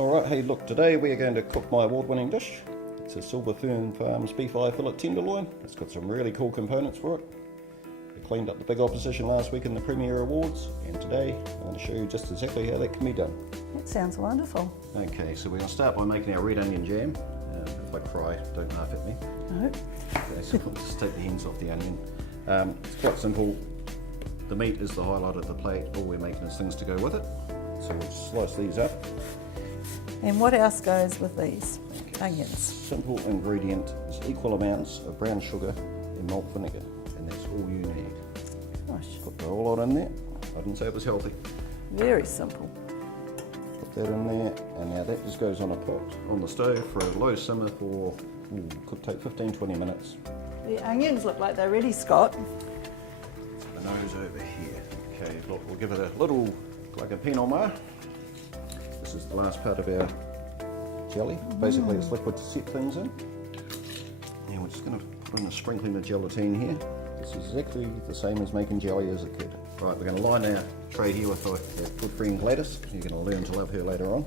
Alright, hey look, today we are going to cook my award-winning dish. It's a Silver Fern Farms beef eye fillet tenderloin. It's got some really cool components for it. We cleaned up the big opposition last week in the Premier Awards, and today I want to show you just exactly how that can be done. That sounds wonderful. Okay, so we're going to start by making our red onion jam. If I cry, don't laugh at me. No. Okay, so we'll just take the ends off the onion. It's quite simple. The meat is the highlight of the plate. All we're making is things to go with it. So we'll slice these up. And what else goes with these onions? Simple ingredient is equal amounts of brown sugar and malt vinegar, and that's all you need. Gosh, Put the whole lot in there. I didn't say it was healthy. very simple. Put that in there, and now that just goes on a pot on the stove for a low simmer for, could take 15-20 minutes. The onions look like they're ready, Scott. The nose over here. Okay, look, we'll give it a little, like a Pinot Noir. This is the last part of our jelly. Basically it's liquid to set things in. Now we're just going to put in a sprinkling of gelatine here. This is exactly the same as making jelly as a kid. Right, we're going to line our tray here with our good friend Gladys. You're going to learn to love her later on.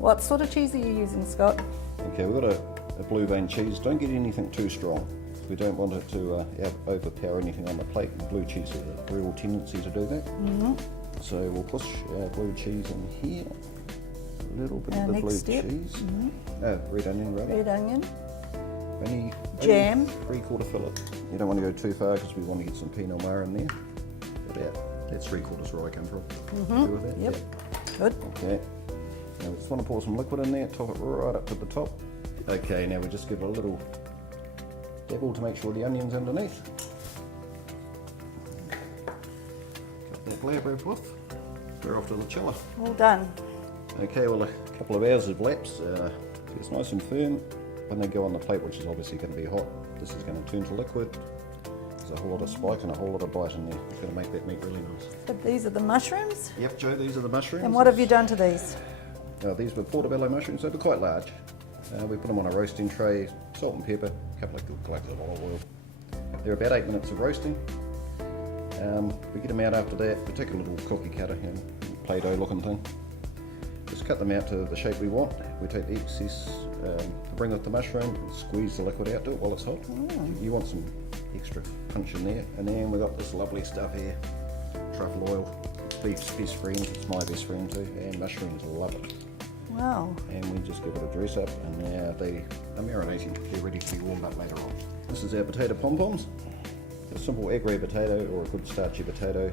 What sort of cheese are you using, Scott? Okay, we've got a blue vein cheese. Don't get anything too strong. We don't want it to overpower anything on the plate. Blue cheese has a real tendency to do that. So we'll push our blue cheese in here. A little bit of the blue cheese. Red onion, rather. Red onion. Only Jam. 3/4 fillet. You don't want to go too far because we want to get some Pinot Noir in there. That's 3/4 where I come from. Happy with that? Yep. Good. Okay. Now we just want to pour some liquid in there, top it right up to the top. Okay, now we just give it a little dabble to make sure the onion's underneath. Got that glab wrapped off. We're off to the chiller. All done. Okay, well a couple of hours have lapsed. It's nice and firm. When they go on the plate, which is obviously going to be hot, this is going to turn to liquid. There's a whole lot of spike and a whole lot of bite in there. It's going to make that meat really nice. But these are the mushrooms? Yep, Joe, these are the mushrooms. And what have you done to these? These were portobello mushrooms. They were quite large. We put them on a roasting tray, salt and pepper, a couple of good glugs of olive oil. They're about 8 minutes of roasting. We get them out after that. We take a little cookie cutter, Play-Doh looking thing. Just cut them out to the shape we want. We take the excess, bring up the mushroom, squeeze the liquid out, do it while it's hot. You want some extra punch in there. And then we've got this lovely stuff here, truffle oil, beef's best friend, it's my best friend too, and mushrooms love it. Wow. And we just give it a dress up, and now they are marinating. They're ready to be warmed up later on. This is our potato pom-poms. A simple egg ray potato or a good starchy potato.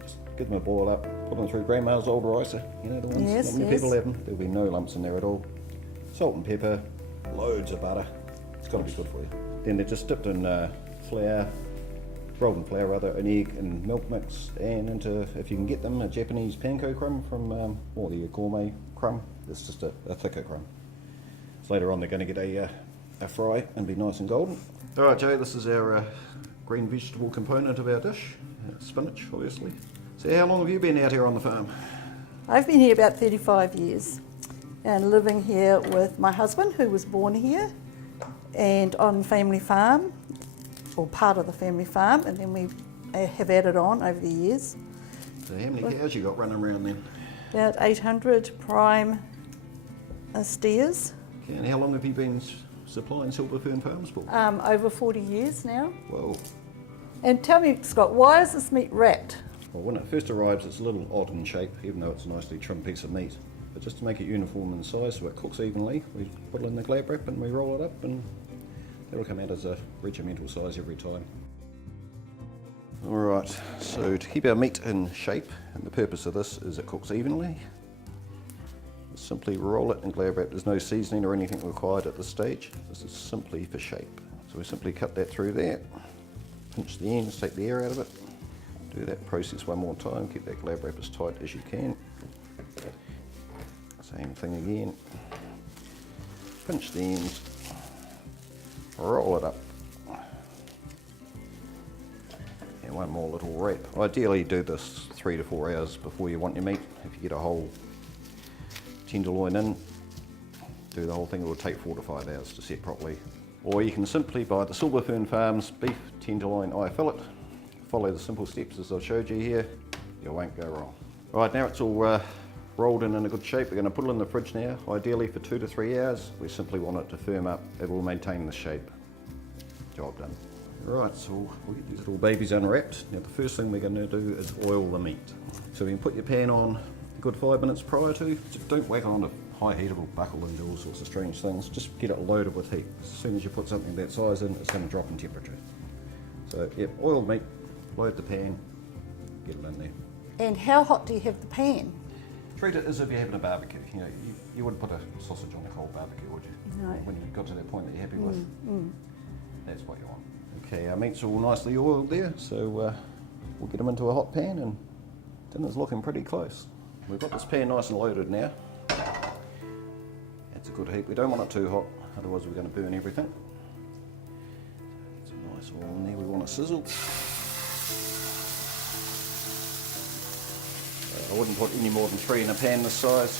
Just give them a boil up, put them through grandma's old ricer. You know the ones, Yes, not many people have them. There'll be no lumps in there at all. Salt and pepper, loads of butter. It's got to be good for you. Then they're just dipped in flour, golden flour rather, an egg and milk mix, and into, if you can get them, a Japanese panko crumb from, or the gourmet crumb. It's just a thicker crumb. So later on they're going to get a fry and be nice and golden. Alright Joe, this is our green vegetable component of our dish. Spinach, obviously. So how long have you been out here on the farm? I've been here about 35 years and living here with my husband, who was born here, and on family farm, or part of the family farm, and then we have added on over the years. So how many cows you got running around then? About 800 prime steers. Okay, and how long have you been supplying Silver Fern Farms for? Over 40 years now. Whoa. And tell me, Scott, why is this meat wrapped? Well, when it first arrives, it's a little odd in shape, even though it's a nicely trimmed piece of meat. But just to make it uniform in size so it cooks evenly, we put it in the glab wrap and we roll it up, and it'll come out as a regimental size every time. Alright, so to keep our meat in shape, and the purpose of this is it cooks evenly, simply roll it in glab wrap. There's no seasoning or anything required at this stage. This is simply for shape. So we simply cut that through there, pinch the ends, take the air out of it, do that process one more time, keep that glab wrap as tight as you can. Same thing again, pinch the ends, roll it up. And one more little wrap. Ideally do this 3 to 4 hours before you want your meat. If you get a whole tenderloin in, do the whole thing, it will take 4 to 5 hours to set properly. Or you can simply buy the Silver Fern Farms beef tenderloin eye fillet. Follow the simple steps as I've showed you here, you won't go wrong. Right, now it's all rolled in a good shape. We're going to put it in the fridge now, ideally for 2 to 3 hours. We simply want it to firm up. It will maintain the shape. Job done. Right, so we'll get these little babies unwrapped. Now the first thing we're going to do is oil the meat. So you can put your pan on a good 5 minutes prior to. Don't whack it on a high heat, it'll buckle and do all sorts of strange things. Just get it loaded with heat. As soon as you put something that size in, it's going to drop in temperature. So yep, oil the meat, load the pan, get it in there. And how hot do you have the pan? Treat it as if you're having a barbecue. You know, you wouldn't put a sausage on a cold barbecue, would you? No. When you've got to that point that you're happy with, that's what you want. Okay, our meat's all nicely oiled there, so we'll get them into a hot pan, and dinner's looking pretty close. We've got this pan nice and loaded now. That's a good heat. We don't want it too hot, otherwise we're going to burn everything. It's a nice oil in there. We want it sizzled. I wouldn't put any more than 3 in a pan this size,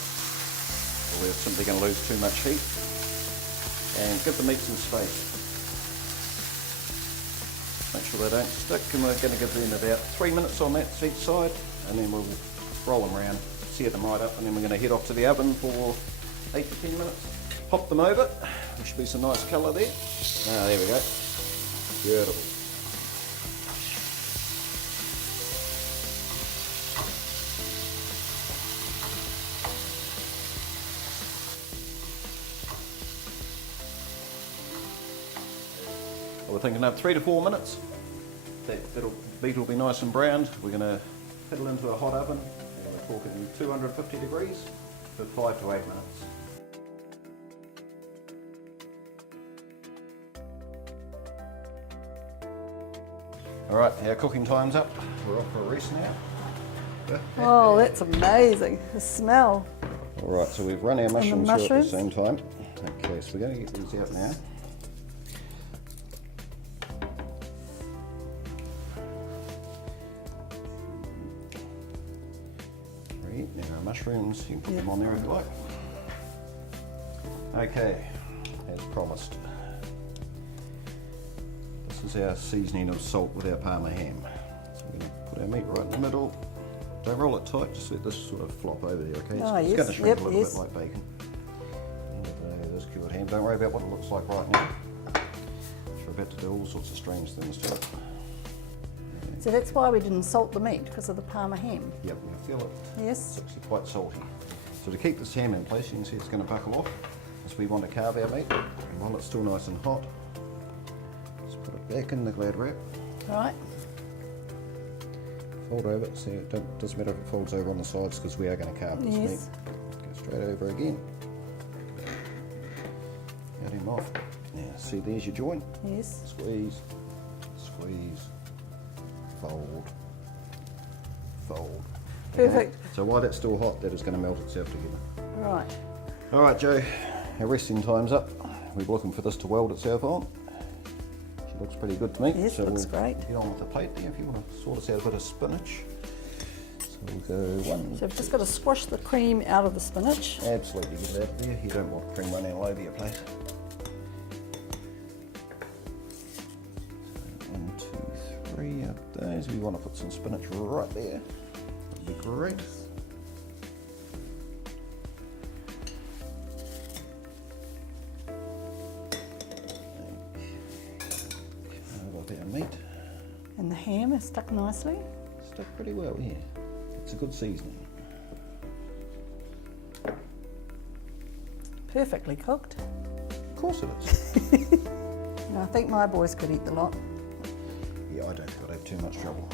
or we're simply going to lose too much heat. And give the meat some space. Make sure they don't stick, and we're going to give them about 3 minutes on that each side, and then we'll roll them around, sear them right up, and then we're going to head off to the oven for 8 to 10 minutes. Pop them over. There should be some nice colour there. Ah, there we go. Beautiful. We're thinking of 3 to 4 minutes. That meat will be nice and browned. We're going to put it into a hot oven. We're talking 250 degrees for 5 to 8 minutes. Alright, our cooking time's up. We're off for a rest now. Oh, that's amazing. The smell. Alright, so we've run our mushrooms through at the mushrooms? same time. Okay, so we're going to get these out now. Now our mushrooms, you can put them on there if you like. Okay, as promised. This is our seasoning of salt with our Parma ham. So we're going to put our meat right in the middle. Don't roll it tight, just let this sort of flop over there, okay? Oh, it's yes. going to shrink Yep, a little yes. bit like bacon. And this cured ham. Don't worry about what it looks like right now. We're about to do all sorts of strange things to it. So that's why we didn't salt the meat, because of the Parma ham. Yep, you feel it. Yes. It's actually quite salty. So to keep this ham in place, you can see it's going to buckle off. As we want to carve our meat, and while it's still nice and hot, just put it back in the glad wrap. Right. Fold over. See, it doesn't matter if it folds over on the sides because we are going to carve this meat. Yes. Go straight over again. Cut him off. Now, see, there's your joint. Yes. Squeeze, squeeze, fold, fold. Perfect. Okay. So while that's still hot, that is going to melt itself together. Right. All right, Joe, our resting time's up. We're looking for this to weld itself on. She looks pretty good to me. Yes, so looks we'll great. Get on with the plate there if you want to sort us out a bit of spinach. So we'll go one. So we've just got to squash the cream out of the spinach. Absolutely, get it out there. You don't want cream running all over your plate. So 1, 2, 3 up those. We want to put some spinach right there. That'd be great. Our meat And the ham is stuck nicely. stuck pretty well here. It's a good seasoning. Perfectly cooked. Of course it is. And I think my boys could eat the lot. Yeah, I don't think I'd have too much trouble.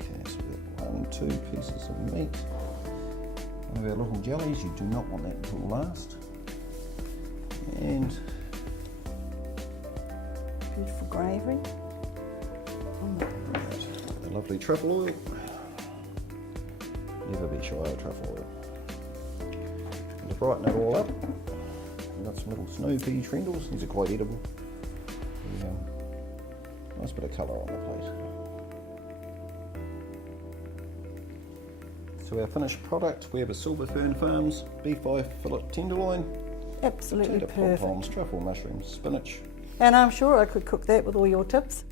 Okay, so we've got 1, 2 pieces of meat. One of our little jellies, you do not want that until last. And Beautiful gravy. the lovely truffle oil. Never be shy of truffle oil. And to brighten it all up, we've got some little snow pea trindles. These are quite edible. Nice bit of colour on the plate. So our finished product, we have a Silver Fern Farms beef eye fillet tenderloin, Absolutely potato perfect. pompoms, truffle mushrooms, spinach. And I'm sure I could cook that with all your tips.